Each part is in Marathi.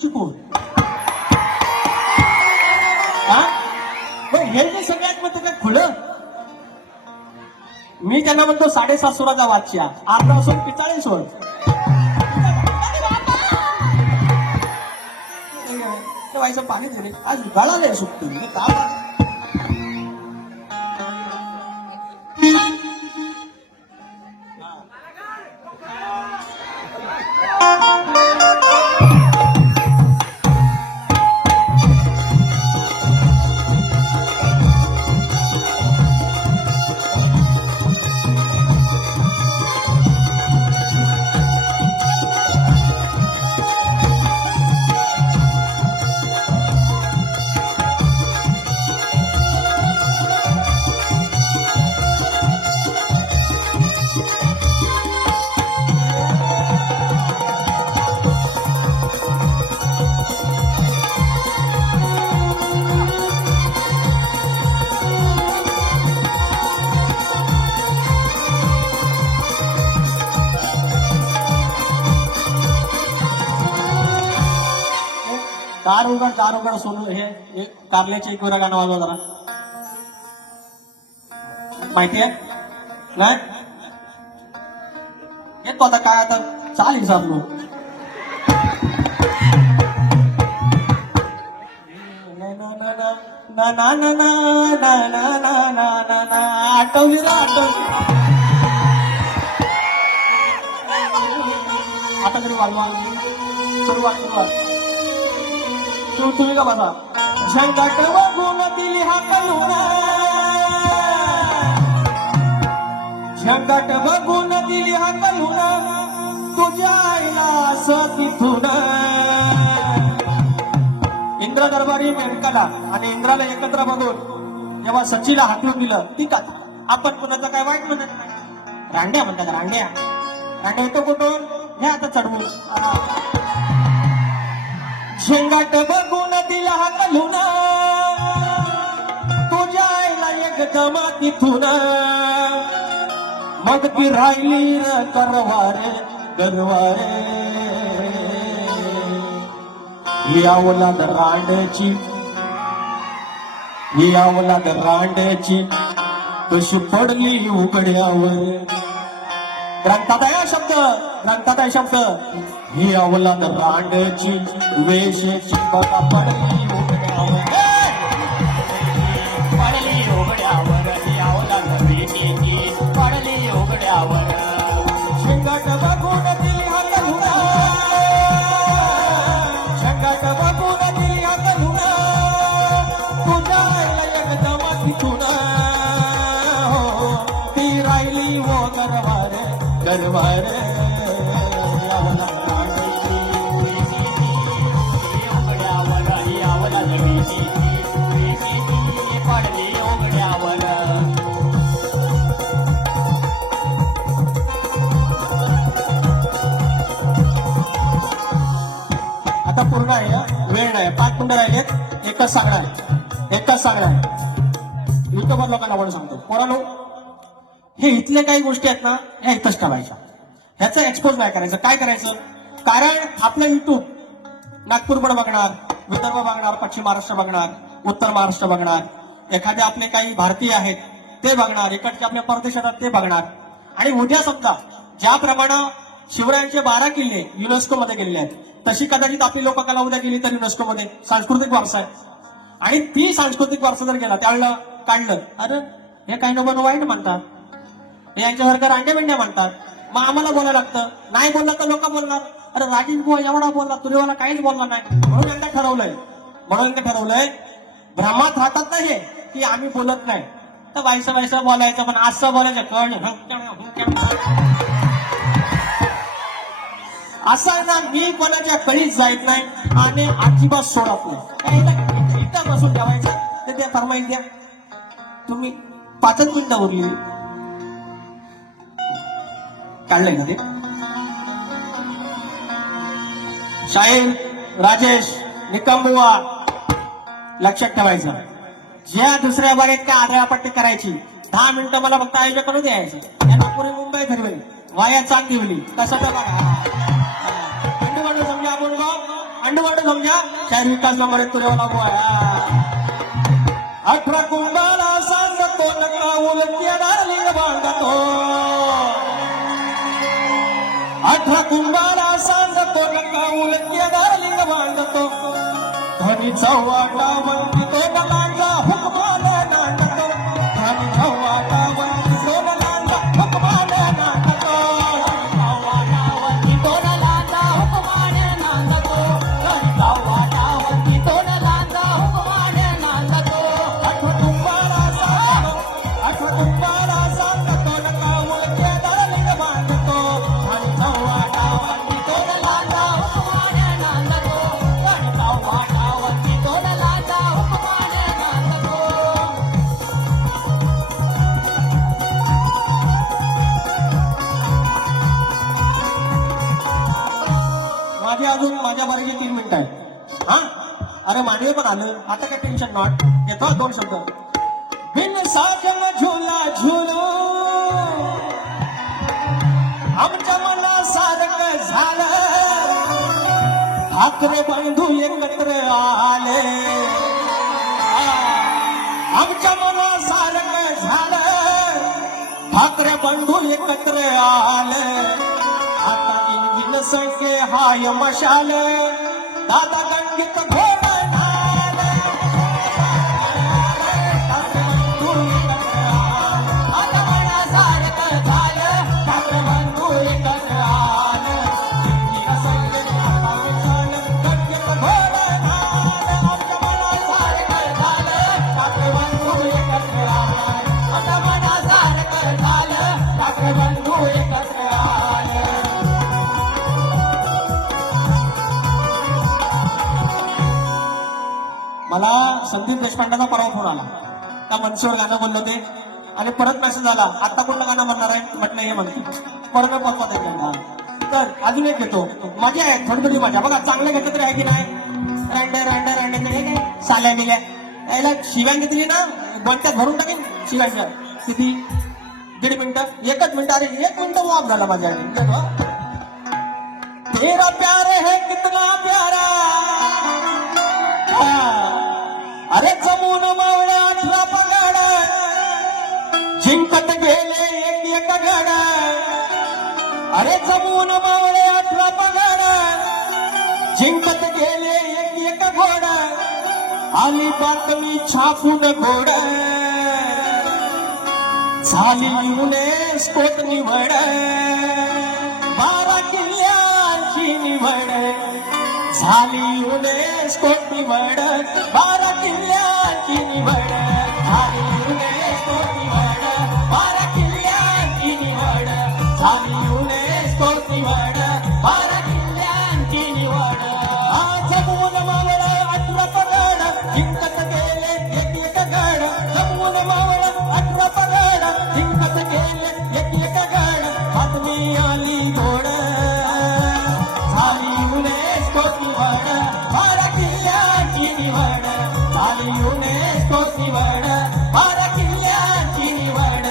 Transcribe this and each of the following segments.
शिकून हे? जे सगळ्यात म्हणतो काय खुलं? मी त्यांना म्हणतो साडेसातसोरा जा वाचया. आता सोड पिताळी सोड व्हायचं पाणी दिले आज गळा नाही सुटते कार उघड कार उघड सोडून हे हे कारल्याचे एक वेळा गाणं वाजवा जरा. माहिती आहे? नाही? येतो आता काय आता? चाल हिसाब लो ना ना ना ना ना ना ना ना ना ना आठवली ना आठवली आता तरी वाजवा. सुरुवात सुरुवात. तुम्ही तुम्ही का बघा झंगाट बघून दिली हा कलुना झंगाट बघून दिली हा कलुना तुझ्या आईला असं तिथून इंद्र दरबारी मेनकाला आणि इंद्राला एकत्र बघून जेव्हा सचीला हाकलून दिलं ठीक आहे आपण कुणाचं काय वाईट म्हणत नाही. रांड्या म्हणतात रांड्या. रांड्या येतो कुठून? हे आता चढवून झेंगाट बघ तिथून मग ती राहिली र करवारे करवारे ही अवलाद रांड्याची ही अवलाद रांड्याची कशी पडली उघड्यावर. ग्रंथात आहे शब्द ग्रंथात आहे शब्द. ही अवलाद रांड्याची वेशेची बघा पडली. आता पूर्ण आहे वेळ नाही. पाच मिनिटं राहिलेत. एकच सांगणार आहे. एकच सांगणार आहे. युट्यूबर लोकांना म्हणून सांगतो. पोरानो हे इथल्या काही गोष्टी आहेत ना ह्या इथंच ठेवायच्या ह्याचं एक्सपोज नाही करायचं. काय करायचं? कारण आपलं युट्यूब नागपूर पण बघणार विदर्भ बघणार पश्चिम महाराष्ट्र बघणार उत्तर महाराष्ट्र बघणार. एखादे आपले काही भारतीय आहेत ते बघणार. इकडचे आपल्या परदेशात ते बघणार. आणि उद्या समजा ज्याप्रमाणे शिवरायांचे बारा किल्ले युनेस्को मध्ये गेलेले आहेत तशी कदाचित आपली लोककला उद्या गेली तर युनेस्को मध्ये सांस्कृतिक वारसा आहे. आणि ती सांस्कृतिक वारसा जर गेला त्यावेळेला काढलं. अरे हे काही न वाईट म्हणतात. यांच्यासारखं रांडे बिंड्या म्हणतात. मग आम्हाला बोलायला लागतं. नाही बोललं तर लोक बोलणार. अरे राजेश बुवा एवढा बोलला तुझ्यावाला काहीच बोलला नाही. म्हणून यांना ठरवलंय. म्हणून यांना ठरवलंय भ्रमात राहतात नाही हे की आम्ही बोलत नाही. तर वायसं वायसं बोलायचं पण असं बोलायचं कळ असं आहे ना मी कोणाच्या कळीच जायत नाही आणि अजिबात सोडत नाही. इथं- बसून ठेवायचं ते त्या फरमाईश द्या. तुम्ही पाचच मिनिटं उरली काढलंय ना ते शाहीर राजेश निकंबुवा लक्षात ठेवायचं. ज्या दुसऱ्या बारीत काय आदळापट्टी करायची दहा मिनिटं मला फक्त आयोजन करून द्यायचं. या नागपुरी मुंबई फिरवली. वाया चांग दिवली. कसं तर बघा. समजा आपण गाव अंडवाड समजा. शहर विकास नंबर एक तुरेवाला बुवा अठरा कुंभाला सांगतो नका उलट्या डारलिंग बांधतो. अठरा कुंभाला सांगतो नका उलट उलट्या लिंग मांडतो धनीचा वाटा म्हणतो नका अरे मानवी बघ आलं. आता काय टेन्शन नॉट घेतो दोन शब्द. बिन साजन झुला झुलो. आमच्या मला सारंग झालं. ठाकरे बंधू एकत्र आले. आमच्या मला सारंग झालं. ठाकरे बंधू एकत्र आले. आता इंजिन संख्ये हाय मशाल. दादा गंगीत मला संदीप देशपांडेचा परवा फोन आला. त्या मनसेवर गाणं बोललो ते आणि परत मेसेज आला. आता कुठलं गाणं म्हणणार आहे? म्हटलं हे म्हणतो. परत पप्पा त्यांना तर अजून एक घेतो. मजा आहे. थोडी थोडी मजा. बघा चांगले घेतलं तरी आहे की नाही? रँडे रँडे रँडे ते काय? साल्या गेल्या याला शिव्यान दिली ना? बंट्यात भरून टाकेन. शिव्यांच्या किती? दीड मिनिटं. एकच मिनिट. अरे एक मिनिटं वाप झाला माझ्या तेरा प्यार है कितना प्यारा. अरे जमून मावळे आठला पगाडा. जिंकत गेले एक एक गाडा. अरे जमून मावळे आठला पगाडा. जिंकत गेले एक एक घोडा. आली बातमी छापून घोडा. झाली युनेस्कोत निवड. झाली युनेस्कोत निवड बारा किल्ल्याची निवड झाली युनेस्को किल्ल्याची निवड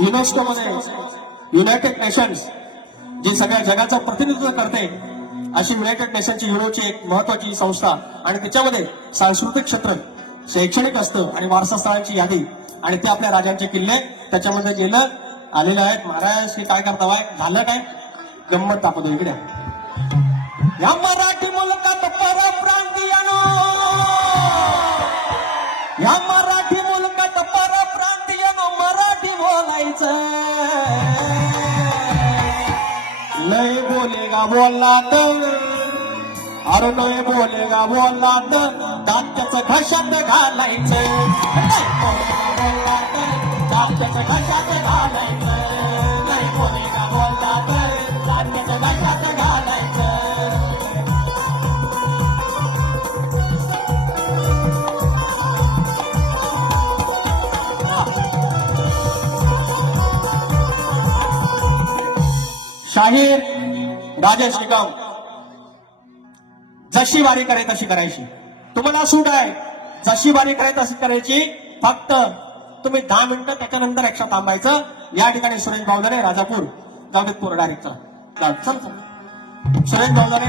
युनेस्को मध्ये युनायटेड नेशन्स जी सगळ्या जगाचं प्रतिनिधित्व करते अशी युनायटेड नेशनची युरोची एक महत्वाची संस्था. आणि त्याच्यामध्ये सांस्कृतिक क्षेत्र शैक्षणिक असतं आणि वारसा स्थळांची यादी. आणि ते आपल्या राजांचे किल्ले त्याच्यामध्ये गेलं आलेले आहेत. महाराज हे काय करता बाय? झालं काय? गंमत दाखवतो इकडे. या मराठी मुलकात परप्रांतीयानो! या मराठी मुलकात परप्रांतीयानो मराठी बोलायचं. लय बोलेगा बोलला तर अरे लय बोलेगा बोलला तर दात्याचं घशात घालायचं. शाहीर राजेश निगम जशी वारी करे तशी करायची. तुम्हाला सूट आहे. जशी वारी करे तशी करायची. फक्त तुम्ही दहा मिनिटं त्याच्यानंतर रक्षा थांबायचं. या ठिकाणी सुरेश भावदारे राजापूर जाऊ देत पोरं डायरेक्ट चला चल. चल. सुरेश भावदारे